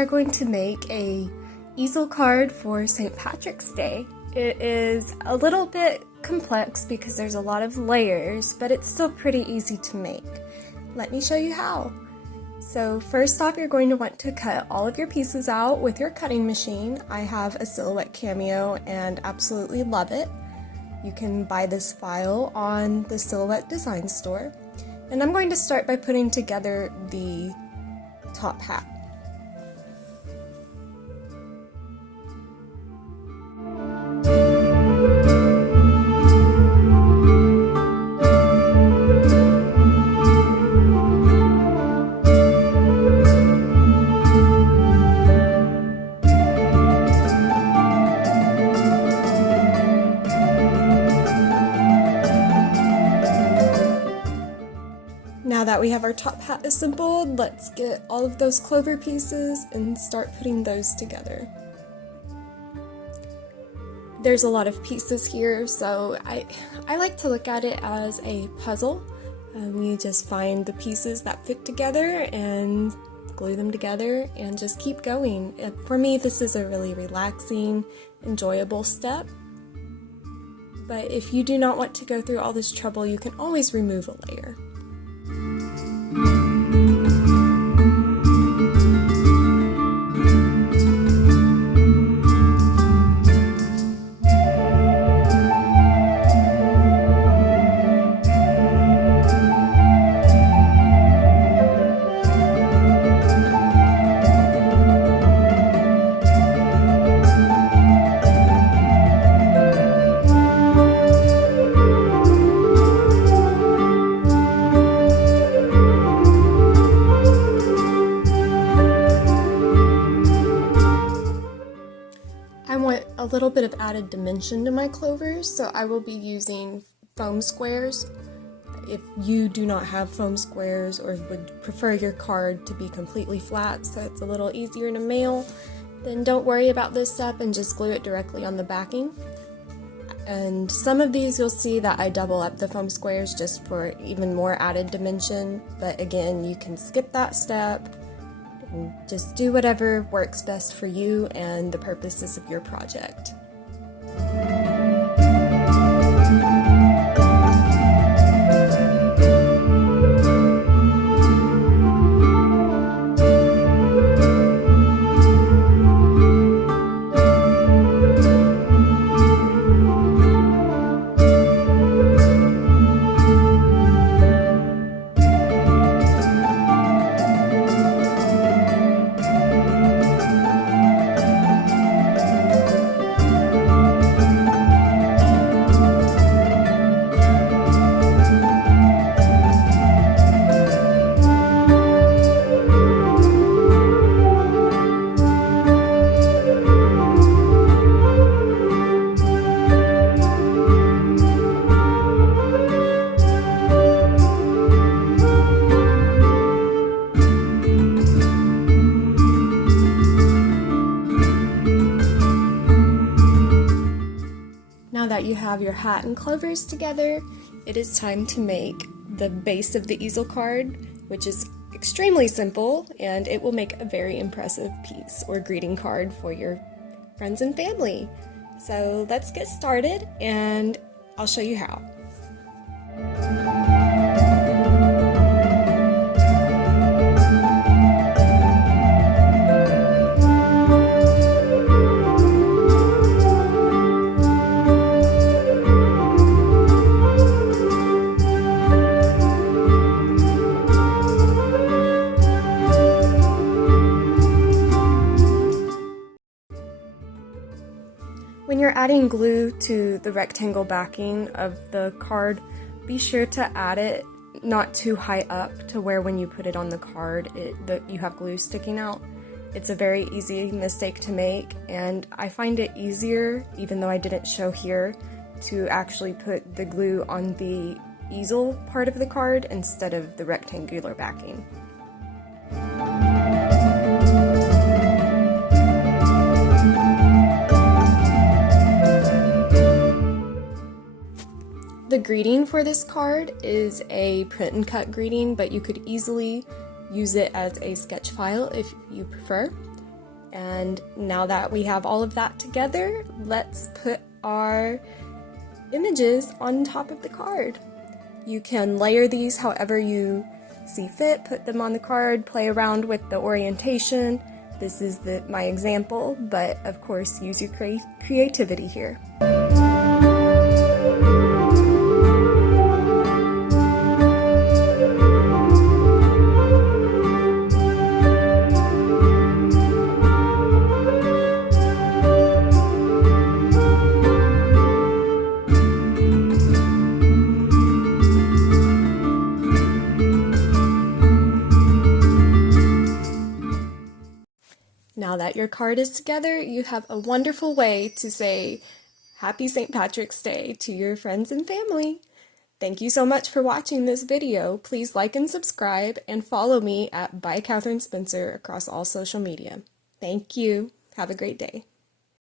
are going to make a easel card for St. Patrick's Day. It is a little bit complex because there's a lot of layers, but it's still pretty easy to make. Let me show you how. So first off, you're going to want to cut all of your pieces out with your cutting machine. I have a Silhouette Cameo and absolutely love it. You can buy this file on the Silhouette Design Store. And I'm going to start by putting together the top hat. Now that we have our top hat assembled, let's get all of those clover pieces and start putting those together. There's a lot of pieces here, so I like to look at it as a puzzle. You just find the pieces that fit together and glue them together and just keep going. For me, this is a really relaxing, enjoyable step. But if you do not want to go through all this trouble, you can always remove a layer. A little bit of added dimension to my clovers, so I will be using foam squares. If you do not have foam squares or would prefer your card to be completely flat so it's a little easier to mail, then don't worry about this step and just glue it directly on the backing. And some of these you'll see that I double up the foam squares just for even more added dimension, but again, you can skip that step. Just do whatever works best for you and the purposes of your project. Now that you have your hat and clovers together, it is time to make the base of the easel card, which is extremely simple, and it will make a very impressive piece or greeting card for your friends and family. So let's get started, and I'll show you how. When you're adding glue to the rectangle backing of the card, be sure to add it not too high up to where when you put it on the card you have glue sticking out. It's a very easy mistake to make, and I find it easier, even though I didn't show here, to actually put the glue on the easel part of the card instead of the rectangular backing. The greeting for this card is a print and cut greeting, but you could easily use it as a sketch file if you prefer. And now that we have all of that together, let's put our images on top of the card. You can layer these however you see fit, put them on the card, play around with the orientation. This is my example, but of course use your creativity here. Now that your card is together, you have a wonderful way to say Happy St. Patrick's Day to your friends and family. Thank you so much for watching this video. Please like and subscribe and follow me at by Catherine Spencer across all social media. Thank you. Have a great day.